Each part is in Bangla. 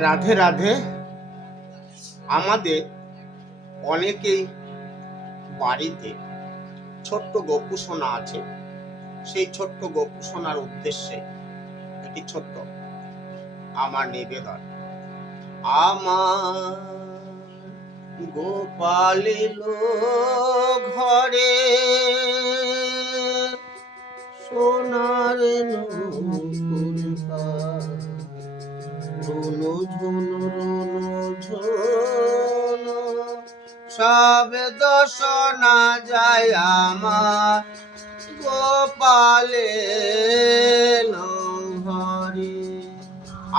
রাধে রাধে। আমাদের অনেকেই বাড়িতে ছোট্ট গপু আছে। সেই ছোট্ট গপু উদ্দেশ্যে একটি ছোট্ট আমার নিবেদন। আমার গোপালিল ঘরে, সোনার নূপুর দশনা যায় আমার। গোপালে ঘরে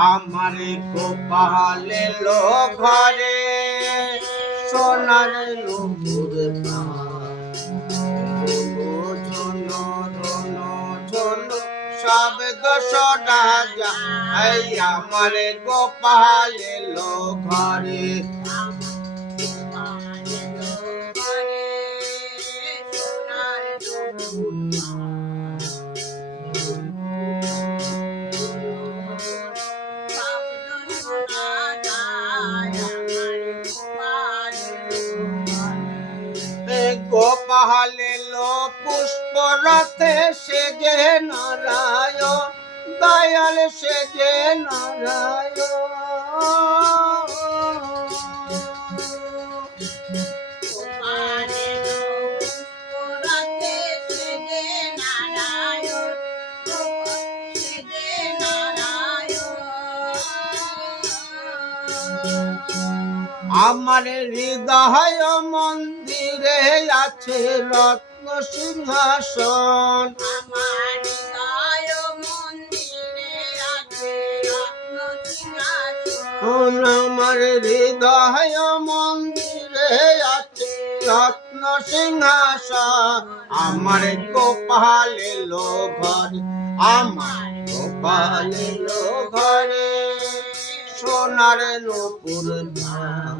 আমার গোপালে লো ঘরে সোনার নুপুর সব দশনা যায় আমার গোপালে লো ঘরে গোপালে লো পুষ্প রথে সে যে নারায়ণ দয়াল সে যে নারায়ণ। আমার হৃদয় মন্দিরে আছে রত্ন সিংহাসন। আমার হৃদয় মন্দিরে আছে রত্ন সিংহাসন। আমার গোপাল এলো ঘরে আমার গোপাল এলো ঘরে সোনার নপুর ধাম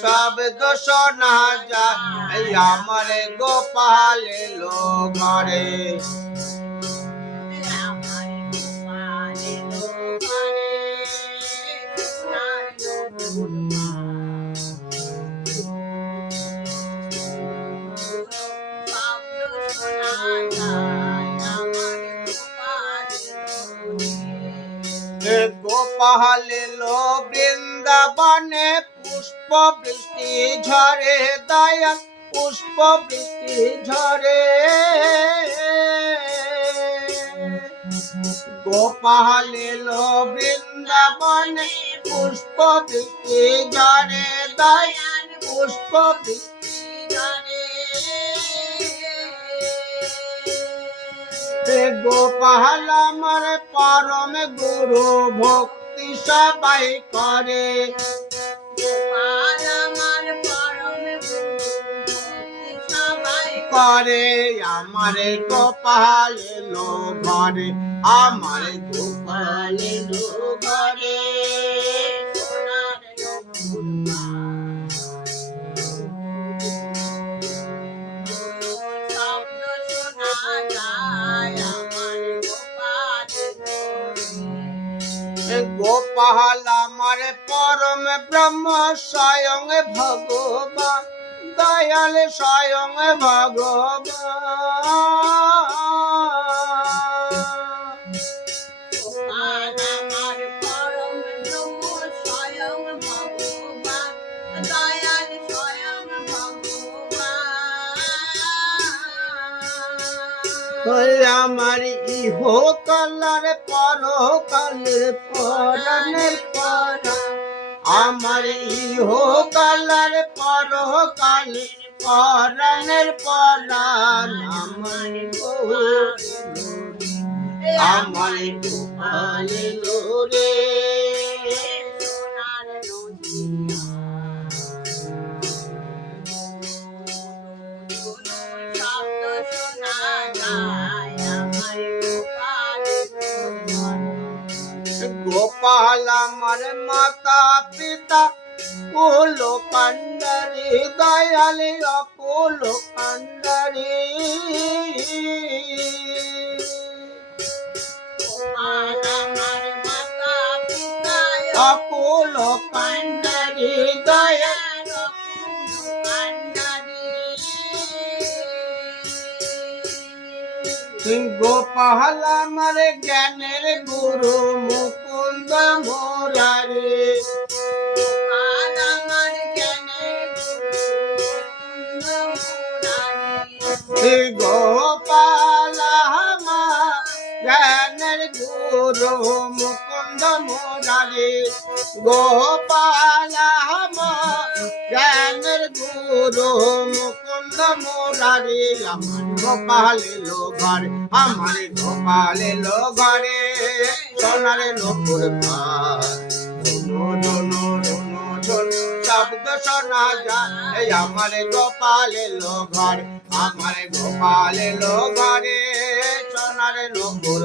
সব দোষ না যায় আমার গোপাল এলো ঘরে এ গোপাল এলো বৃন্দাবনে পুষ্প বৃষ্টি ঝরে, দয়াল পুষ্প বৃষ্টি ঝরে গোপাল এলো বৃন্দাবনে পুষ্প বৃষ্টি ঝরে, দয়াল পুষ্প বৃষ্টি গোপাল আমার পরম গুরু ভক্তি সবাই করে। করে। আমার গোপাল লো ঘরে আমার গোপাল লো ঘরে। গোপাল আমার পরম ব্রহ্ম স্বয়ং ভগবান। দয়াল স্বয়ং ভগবান। আমার ইহ কালার পর কালের পরাণের পরা। আমার ইহ কালার পর কালের পরাণের পরাণ আমার আমার গোপাল আমার মাতা পিতা কুল পান্ডারি দয়ালি অকুল পান্ডারি অকুল পান্ডারি দয়াল গোপাল আমার জ্ঞানের গুরু মুখ মোরারে গোপাল জ্ঞানের গুরু মুকুন্দ মোরারে গোপাল জ্ঞানের গুরু মুকুন্দ মোরারে আমার গোপাল এলো ঘরে আমার গোপাল এলো ঘরে সোনারে নপুর শব্দ শোনা যায়। এই আমার গোপাল এলো ঘরে আমার গোপাল এলো ঘরে সোনারে নপুর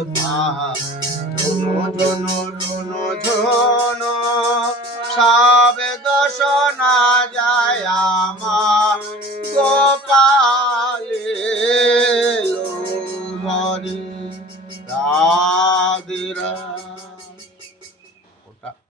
ধুনো ধুনো ধুনো ধুনো শব্দ শোনা যায় আমার